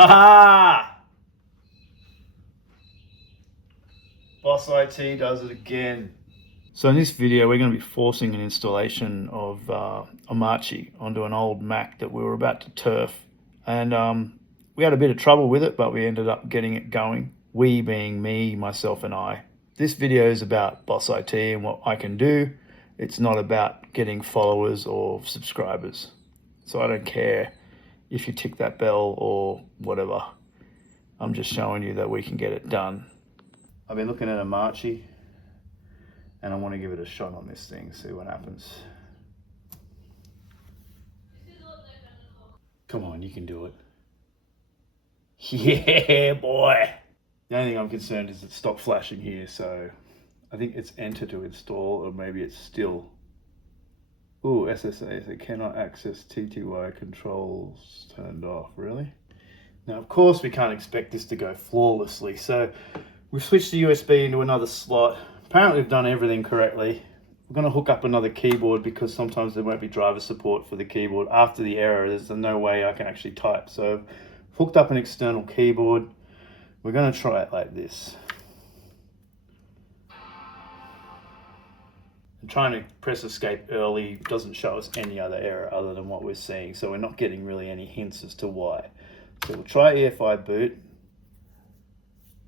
Ha! Boss IT does it again. So in this video, we're going to be forcing an installation of Omarchy onto an old Mac that we were about to turf. And we had a bit of trouble with it, but we ended up getting it going. We being me, myself, and I. This video is about Boss IT and what I can do. It's not about getting followers or subscribers. So I don't care if you tick that bell or whatever. I'm just showing you that we can get it done. I've been looking at Omarchy and I want to give it a shot on this thing, see what happens. Come on, you can do it. Yeah, boy. The only thing I'm concerned is it stopped flashing here, so I think it's enter to install, or maybe it's still. Ooh, SSA, so cannot access TTY controls turned off, really? Now, of course, we can't expect this to go flawlessly, so we've switched the USB into another slot. Apparently, we've done everything correctly. We're going to hook up another keyboard because sometimes there won't be driver support for the keyboard. After the error, there's no way I can actually type. So I've hooked up an external keyboard. We're going to try it like this. I'm trying to press escape early doesn't show us any other error other than what we're seeing. So we're not getting really any hints as to why. So we'll try EFI Boot.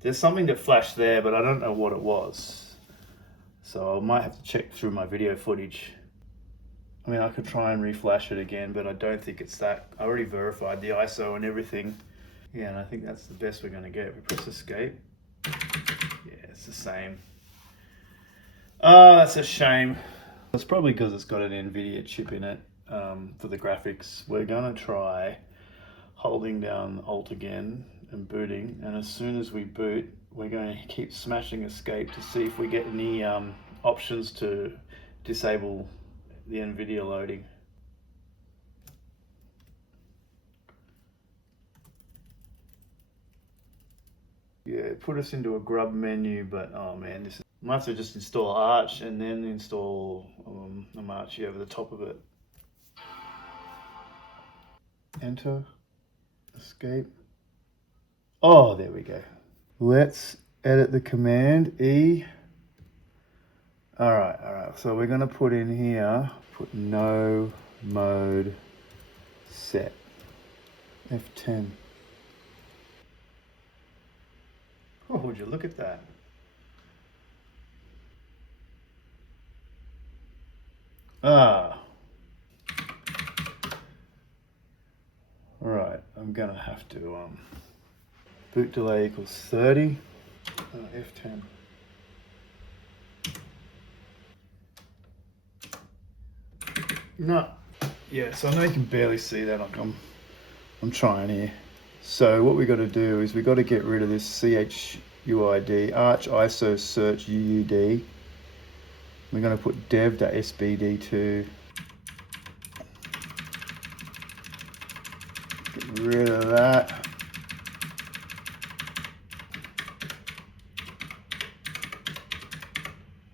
There's something that flashed there, but I don't know what it was. So I might have to check through my video footage. I mean, I could try and reflash it again, but I don't think it's that. I already verified the ISO and everything. Yeah, and I think that's the best we're going to get. We press escape. Yeah, it's the same. Oh, that's a shame. It's probably because it's got an NVIDIA chip in it for the graphics. We're going to try holding down Alt again and booting, and as soon as we boot, we're going to keep smashing escape to see if we get any options to disable the NVIDIA loading. Yeah, it put us into a GRUB menu, but oh man, this is, I might have to just install Arch and then install Omarchy over the top of it. Enter, escape. Oh, there we go. Let's edit the command, E. All right, so we're gonna put in here, put no mode set, F10. Oh, would you look at that? Ah. All right, I'm gonna have to, boot delay equals 30, F10. No, yeah, so I know you can barely see that, I'm trying here. So what we got to do is we got to get rid of this CHUID, Arch ISO search UUD. We're going to put dev.sbd2. Get rid of that.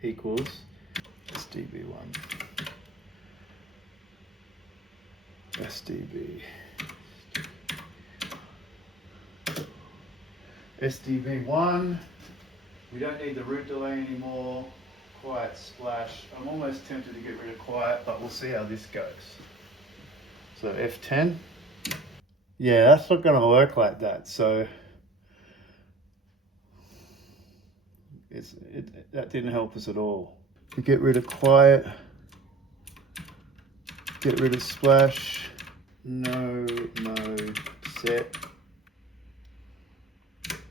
Equals SDB1. SDB. SDB1. We don't need the root delay anymore. Quiet splash. I'm almost tempted to get rid of quiet, but we'll see how this goes. So F10. Yeah, that's not going to work like that. So that didn't help us at all. To get rid of quiet, get rid of splash, no mode set. Let's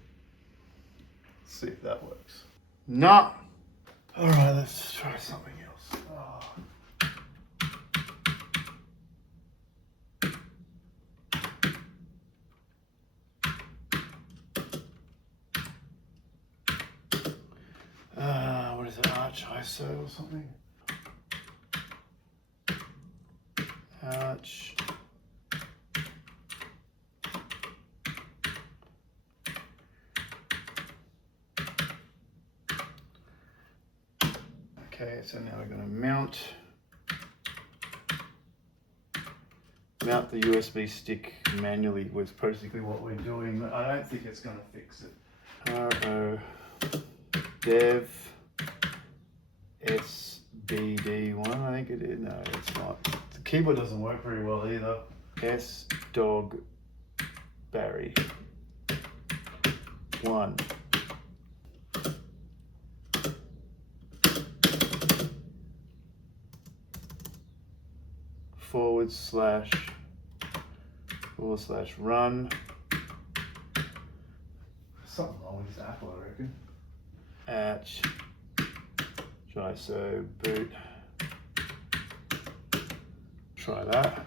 see if that works. No. All right, let's try something else. Oh. What is it, Arch ISO or something? Arch. Okay, so now we're going to mount mount the USB stick manually was basically what we're doing, but I don't think it's going to fix it. RO dev SBD1, I think it is. No, it's not. The keyboard doesn't work very well either. S dog Barry 1. / run. Something wrong with this Apple, I reckon. So boot. Try that.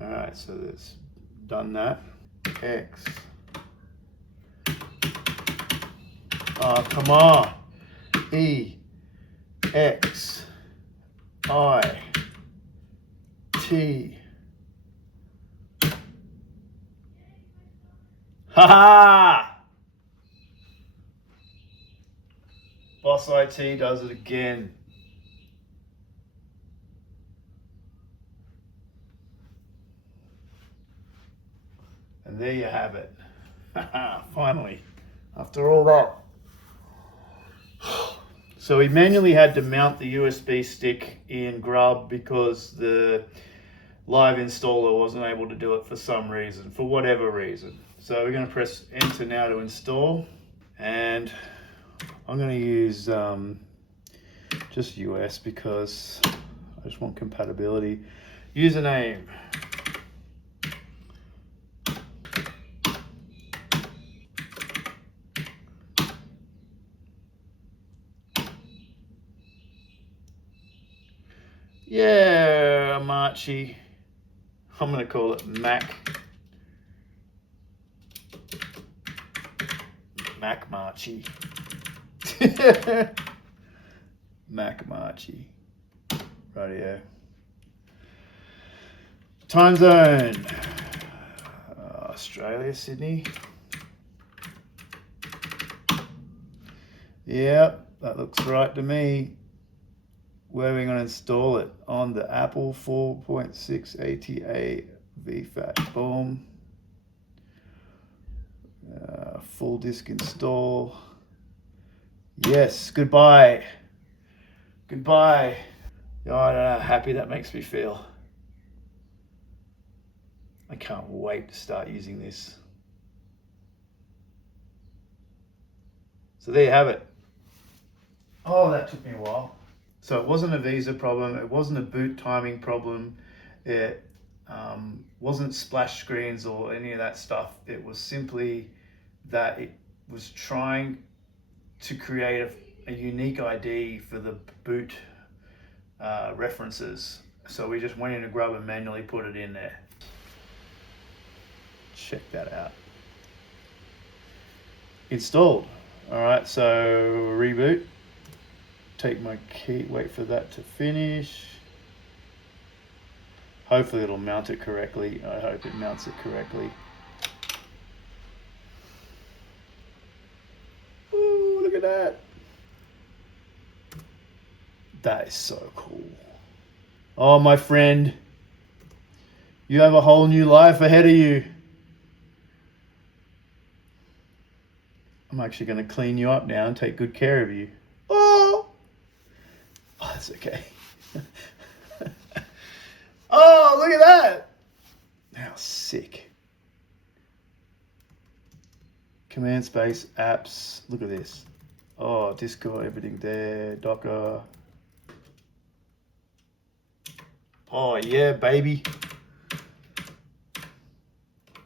Alright, so that's done that. X. Oh, come on. E. X. I. T. Ha! Boss IT does it again. And there you have it. Finally, after all that. So we manually had to mount the USB stick in GRUB because the live installer wasn't able to do it for some reason, for whatever reason. So we're going to press enter now to install, and I'm going to use just US because I just want compatibility. Username. Yeah, Omarchy. I'm going to call it MacMarchy. MacMarchy. Rightio. Time zone. Australia, Sydney. Yep, that looks right to me. Where are we going to install it? On the Apple 4.6 ATA VFAT. Boom. Full disk install. Yes, goodbye. Goodbye. Oh, I don't know how happy that makes me feel. I can't wait to start using this. So there you have it. Oh, that took me a while. So it wasn't a visa problem, it wasn't a boot timing problem, it wasn't splash screens or any of that stuff. It was simply that it was trying to create a unique ID for the boot references. So we just went into GRUB and manually put it in there. Check that out. Installed. All right, so reboot. Take my key, wait for that to finish. Hopefully it'll mount it correctly. I hope it mounts it correctly. Ooh, look at that. That is so cool. Oh, my friend, you have a whole new life ahead of you. I'm actually going to clean you up now and take good care of you. Oh, that's okay. Oh, look at that. How sick. Command space, apps. Look at this. Oh, Discord, everything there. Docker. Oh, yeah, baby.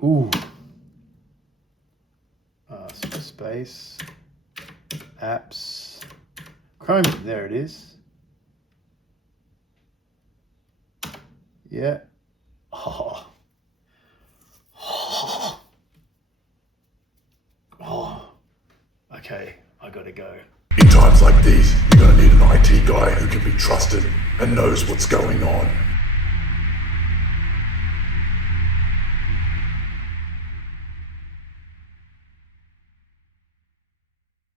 Ooh. Space. Apps. Chrome, there it is. Yeah. Oh. Oh. Oh. Okay, I gotta go. In times like these, you're gonna need an IT guy who can be trusted and knows what's going on.